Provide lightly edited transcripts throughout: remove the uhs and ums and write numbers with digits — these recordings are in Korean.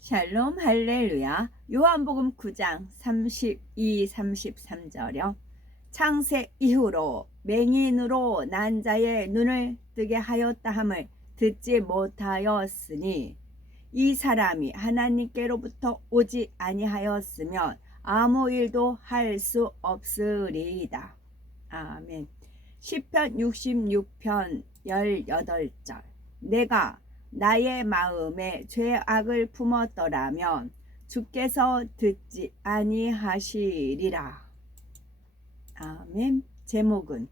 샬롬 할렐루야. 요한복음 9장 32, 33절요. 창세 이후로 맹인으로 난 자의 눈을 뜨게 하였다 함을 듣지 못하였으니 이 사람이 하나님께로부터 오지 아니하였으면 아무 일도 할 수 없으리이다. 아멘. 시편 66편 18절. 내가 나의 마음에 죄악을 품었더라면 주께서 듣지 아니하시리라. 아멘. 제목은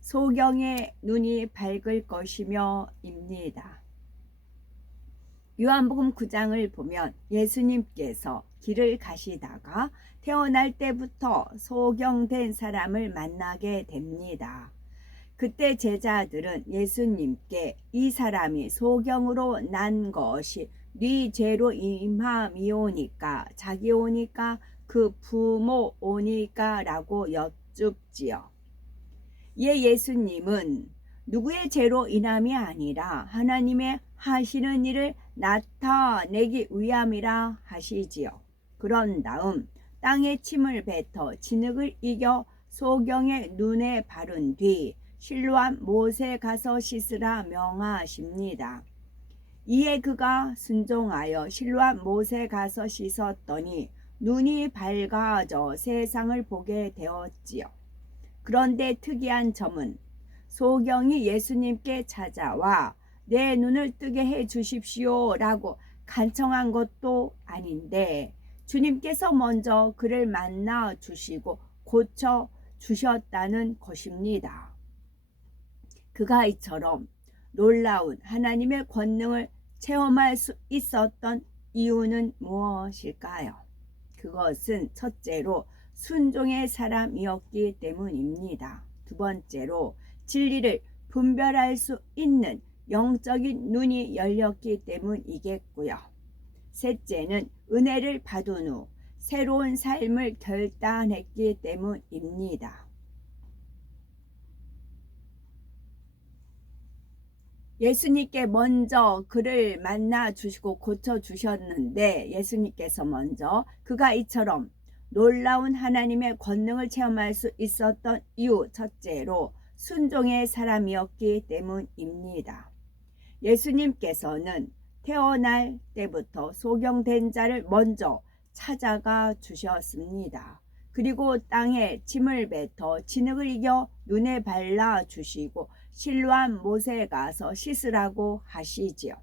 소경의 눈이 밝을 것이며 입니다. 요한복음 9장을 보면 예수님께서 길을 가시다가 태어날 때부터 소경된 사람을 만나게 됩니다. 그때 제자들은 예수님께 이 사람이 소경으로 난 것이 네 죄로 임함이오니까 자기 오니까 그 부모 오니까 라고 여쭙지요. 이에 예수님은 누구의 죄로 인함이 아니라 하나님의 하시는 일을 나타내기 위함이라 하시지요. 그런 다음 땅에 침을 뱉어 진흙을 이겨 소경의 눈에 바른 뒤 실로암 못에 가서 씻으라 명하십니다. 이에 그가 순종하여 실로암 못에 가서 씻었더니 눈이 밝아져 세상을 보게 되었지요. 그런데 특이한 점은 소경이 예수님께 찾아와 내 눈을 뜨게 해 주십시오 라고 간청한 것도 아닌데 주님께서 먼저 그를 만나 주시고 고쳐 주셨다는 것입니다. 그가 이처럼 놀라운 하나님의 권능을 체험할 수 있었던 이유는 무엇일까요? 그것은 첫째로 순종의 사람이었기 때문입니다. 두 번째로 진리를 분별할 수 있는 영적인 눈이 열렸기 때문이겠고요. 셋째는 은혜를 받은 후 새로운 삶을 결단했기 때문입니다. 예수님께 먼저 그를 만나 주시고 고쳐 주셨는데 예수님께서 먼저 그가 이처럼 놀라운 하나님의 권능을 체험할 수 있었던 이유 첫째로 순종의 사람이었기 때문입니다. 예수님께서는 태어날 때부터 소경된 자를 먼저 찾아가 주셨습니다. 그리고 땅에 침을 뱉어 진흙을 이겨 눈에 발라 주시고 실로암 못에 가서 씻으라고 하시지요.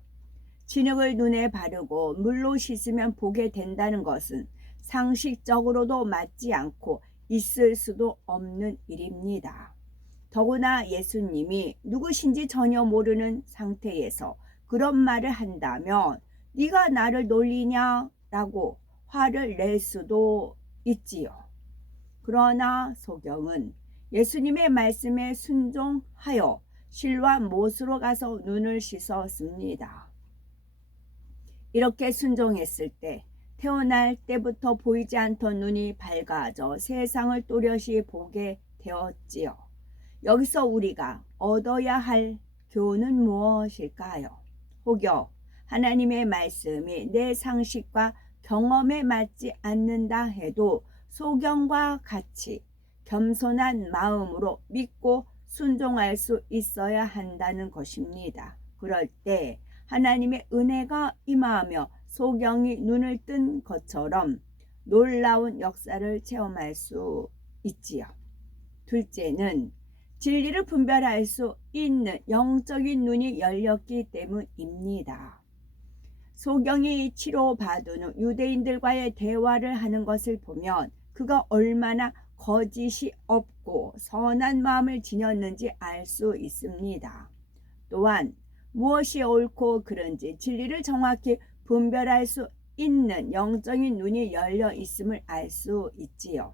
진흙을 눈에 바르고 물로 씻으면 보게 된다는 것은 상식적으로도 맞지 않고 있을 수도 없는 일입니다. 더구나 예수님이 누구신지 전혀 모르는 상태에서 그런 말을 한다면 네가 나를 놀리냐? 라고 화를 낼 수도 있지요. 그러나 소경은 예수님의 말씀에 순종하여 실로암 못으로 가서 눈을 씻었습니다. 이렇게 순종했을 때 태어날 때부터 보이지 않던 눈이 밝아져 세상을 또렷이 보게 되었지요. 여기서 우리가 얻어야 할 교훈은 무엇일까요? 혹여 하나님의 말씀이 내 상식과 경험에 맞지 않는다 해도 소경과 같이 겸손한 마음으로 믿고 순종할 수 있어야 한다는 것입니다. 그럴 때 하나님의 은혜가 임하며 소경이 눈을 뜬 것처럼 놀라운 역사를 체험할 수 있지요. 둘째는 진리를 분별할 수 있는 영적인 눈이 열렸기 때문입니다. 소경이 치료받은 후 유대인들과의 대화를 하는 것을 보면 그가 얼마나 거짓이 없고 선한 마음을 지녔는지 알 수 있습니다. 또한 무엇이 옳고 그른지 진리를 정확히 분별할 수 있는 영적인 눈이 열려 있음을 알 수 있지요.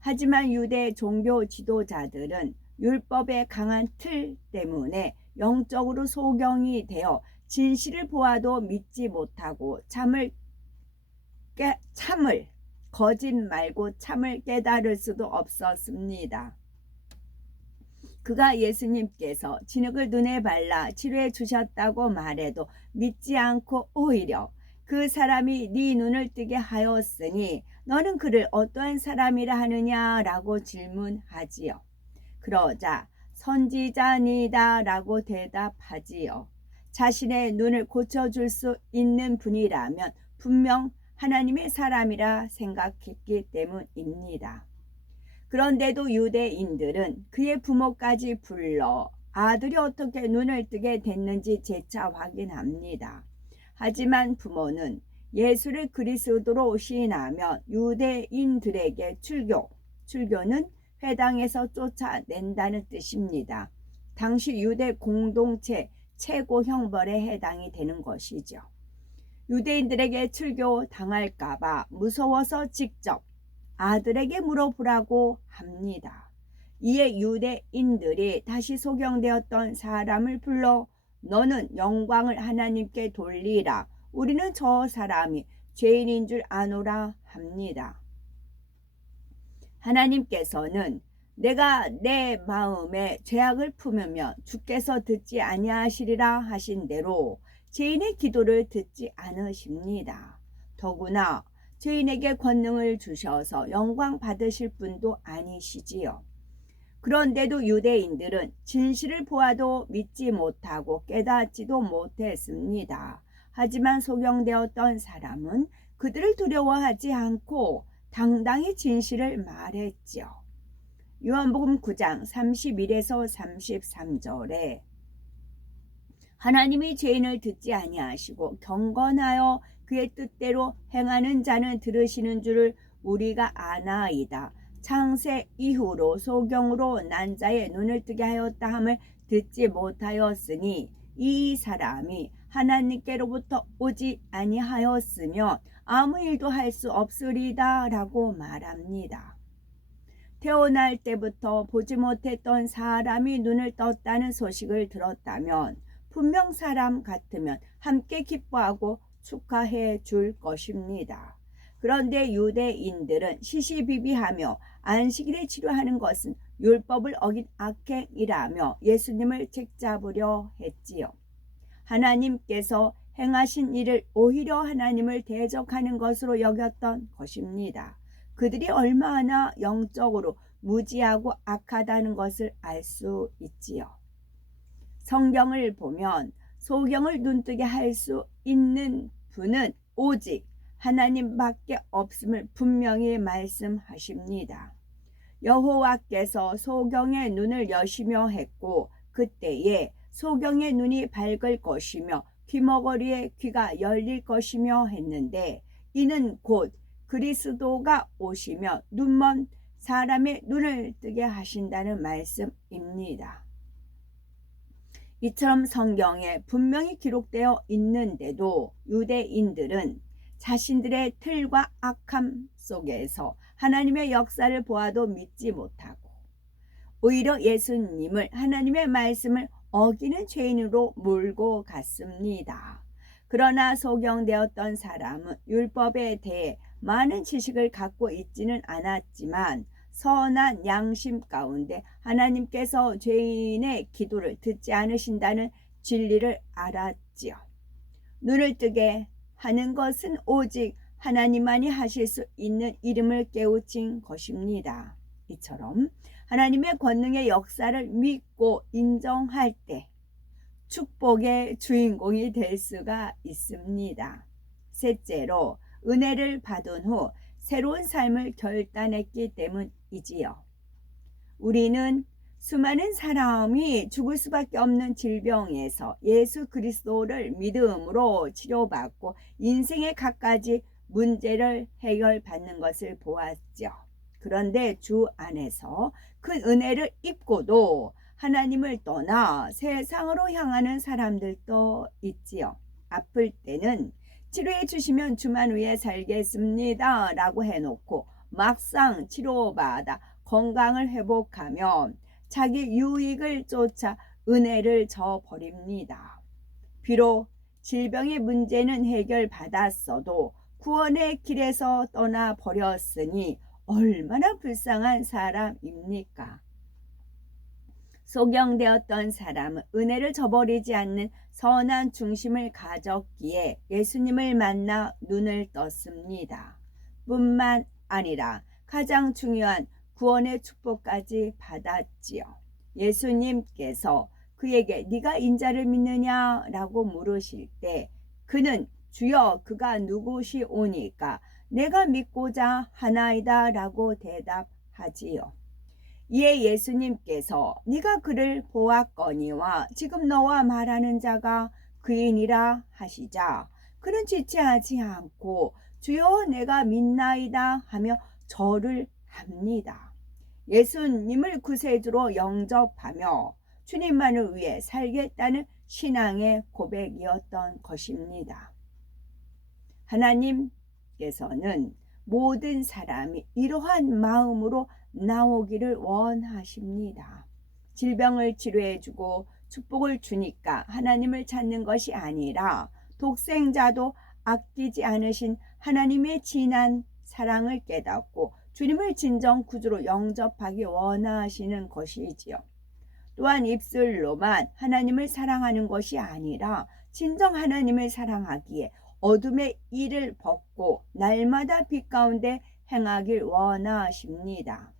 하지만 유대 종교 지도자들은 율법의 강한 틀 때문에 영적으로 소경이 되어 진실을 보아도 믿지 못하고 거짓 말고 참을 깨달을 수도 없었습니다. 그가 예수님께서 진흙을 눈에 발라 치료해 주셨다고 말해도 믿지 않고 오히려 그 사람이 네 눈을 뜨게 하였으니 너는 그를 어떠한 사람이라 하느냐라고 질문하지요. 그러자 선지자니다 라고 대답하지요. 자신의 눈을 고쳐줄 수 있는 분이라면 분명 하나님의 사람이라 생각했기 때문입니다. 그런데도 유대인들은 그의 부모까지 불러 아들이 어떻게 눈을 뜨게 됐는지 재차 확인합니다. 하지만 부모는 예수를 그리스도로 시인하며 유대인들에게 출교는 회당에서 쫓아낸다는 뜻입니다. 당시 유대 공동체 최고 형벌에 해당이 되는 것이죠. 유대인들에게 출교 당할까봐 무서워서 직접 아들에게 물어보라고 합니다. 이에 유대인들이 다시 소경되었던 사람을 불러 너는 영광을 하나님께 돌리라. 우리는 저 사람이 죄인인 줄 아노라 합니다. 하나님께서는 내가 내 마음에 죄악을 품으면 주께서 듣지 아니하시리라 하신 대로 죄인의 기도를 듣지 않으십니다. 더구나 죄인에게 권능을 주셔서 영광 받으실 분도 아니시지요. 그런데도 유대인들은 진실을 보아도 믿지 못하고 깨닫지도 못했습니다. 하지만 소경되었던 사람은 그들을 두려워하지 않고 당당히 진실을 말했죠. 요한복음 9장 31에서 33절에 하나님이 죄인을 듣지 아니하시고 경건하여 그의 뜻대로 행하는 자는 들으시는 줄을 우리가 아나이다. 창세 이후로 소경으로 난 자의 눈을 뜨게 하였다 함을 듣지 못하였으니 이 사람이 하나님께로부터 오지 아니하였으며 아무 일도 할 수 없으리다 라고 말합니다. 태어날 때부터 보지 못했던 사람이 눈을 떴다는 소식을 들었다면 분명 사람 같으면 함께 기뻐하고 축하해 줄 것입니다. 그런데 유대인들은 시시비비하며 안식일에 치료하는 것은 율법을 어긴 악행이라며 예수님을 책잡으려 했지요. 하나님께서 행하신 일을 오히려 하나님을 대적하는 것으로 여겼던 것입니다. 그들이 얼마나 영적으로 무지하고 악하다는 것을 알 수 있지요. 성경을 보면 소경을 눈뜨게 할 수 있는 분은 오직 하나님밖에 없음을 분명히 말씀하십니다. 여호와께서 소경의 눈을 여시며 했고 그때에 소경의 눈이 밝을 것이며 귀머거리의 귀가 열릴 것이며 했는데 이는 곧 그리스도가 오시며 눈먼 사람의 눈을 뜨게 하신다는 말씀입니다. 이처럼 성경에 분명히 기록되어 있는데도 유대인들은 자신들의 틀과 악함 속에서 하나님의 역사를 보아도 믿지 못하고 오히려 예수님을 하나님의 말씀을 어기는 죄인으로 몰고 갔습니다. 그러나 소경되었던 사람은 율법에 대해 많은 지식을 갖고 있지는 않았지만 선한 양심 가운데 하나님께서 죄인의 기도를 듣지 않으신다는 진리를 알았지요. 눈을 뜨게 하는 것은 오직 하나님만이 하실 수 있는 이름을 깨우친 것입니다. 이처럼 하나님의 권능의 역사를 믿고 인정할 때 축복의 주인공이 될 수가 있습니다. 셋째로 은혜를 받은 후 새로운 삶을 결단했기 때문이지요. 우리는 수많은 사람이 죽을 수밖에 없는 질병에서 예수 그리스도를 믿음으로 치료받고 인생의 갖가지 문제를 해결받는 것을 보았죠. 그런데 주 안에서 큰 은혜를 입고도 하나님을 떠나 세상으로 향하는 사람들도 있지요. 아플 때는 치료해 주시면 주만 위해 살겠습니다 라고 해놓고 막상 치료받아 건강을 회복하며 자기 유익을 쫓아 은혜를 저버립니다. 비록 질병의 문제는 해결받았어도 구원의 길에서 떠나버렸으니 얼마나 불쌍한 사람입니까? 소경되었던 사람은 은혜를 저버리지 않는 선한 중심을 가졌기에 예수님을 만나 눈을 떴습니다. 뿐만 아니라 가장 중요한 구원의 축복까지 받았지요. 예수님께서 그에게 네가 인자를 믿느냐 라고 물으실 때 그는 주여 그가 누구시오니까 내가 믿고자 하나이다 라고 대답하지요. 이에 예수님께서 네가 그를 보았거니와 지금 너와 말하는 자가 그이니라 하시자 그는 지체하지 않고 주여 내가 믿나이다 하며 절을 합니다. 예수님을 구세주로 영접하며 주님만을 위해 살겠다는 신앙의 고백이었던 것입니다. 하나님께서는 모든 사람이 이러한 마음으로 나오기를 원하십니다. 질병을 치료해주고 축복을 주니까 하나님을 찾는 것이 아니라 독생자도 아끼지 않으신 하나님의 진한 사랑을 깨닫고 주님을 진정 구주로 영접하기 원하시는 것이지요. 또한 입술로만 하나님을 사랑하는 것이 아니라 진정 하나님을 사랑하기에 어둠의 일을 벗고 날마다 빛 가운데 행하길 원하십니다.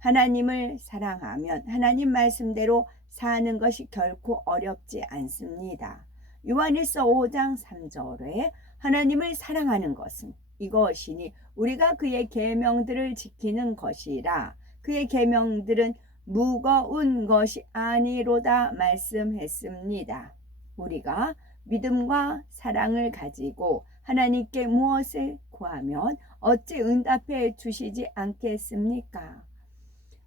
하나님을 사랑하면 하나님 말씀대로 사는 것이 결코 어렵지 않습니다. 요한일서 5장 3절에 하나님을 사랑하는 것은 이것이니 우리가 그의 계명들을 지키는 것이라 그의 계명들은 무거운 것이 아니로다 말씀했습니다. 우리가 믿음과 사랑을 가지고 하나님께 무엇을 구하면 어찌 응답해 주시지 않겠습니까?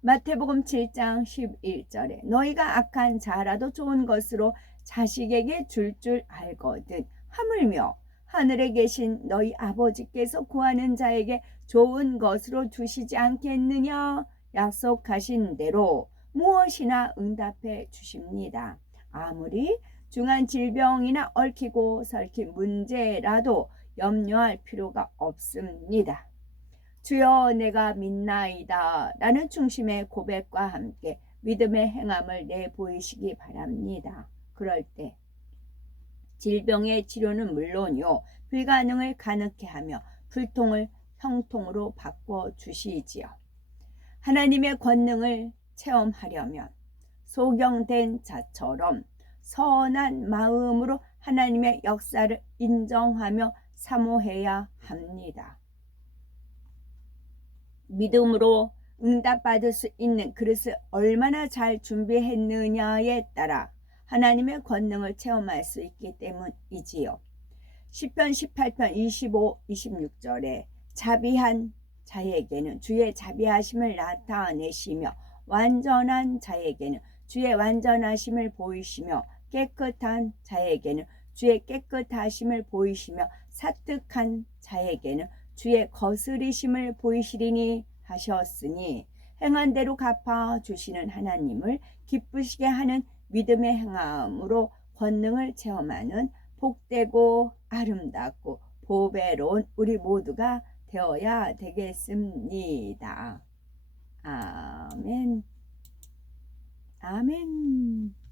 마태복음 7장 11절에 너희가 악한 자라도 좋은 것으로 자식에게 줄 알거든 하물며 하늘에 계신 너희 아버지께서 구하는 자에게 좋은 것으로 주시지 않겠느냐 약속하신 대로 무엇이나 응답해 주십니다. 아무리 중한 질병이나 얽히고 설킨 문제라도 염려할 필요가 없습니다. 주여 내가 믿나이다 라는 중심의 고백과 함께 믿음의 행함을 내보이시기 바랍니다. 그럴 때 질병의 치료는 물론이요 불가능을 가능케 하며 불통을 형통으로 바꿔주시지요. 하나님의 권능을 체험하려면 소경된 자처럼 선한 마음으로 하나님의 역사를 인정하며 사모해야 합니다. 믿음으로 응답받을 수 있는 그릇을 얼마나 잘 준비했느냐에 따라 하나님의 권능을 체험할 수 있기 때문이지요. 시편 18편 25, 26절에 자비한 자에게는 주의 자비하심을 나타내시며 완전한 자에게는 주의 완전하심을 보이시며 깨끗한 자에게는 주의 깨끗하심을 보이시며 사특한 자에게는 주의 거스리심을 보이시리니 하셨으니 행한 대로 갚아 주시는 하나님을 기쁘시게 하는 믿음의 행함으로 권능을 체험하는 복되고 아름답고 보배로운 우리 모두가 되어야 되겠습니다. 아멘. 아멘.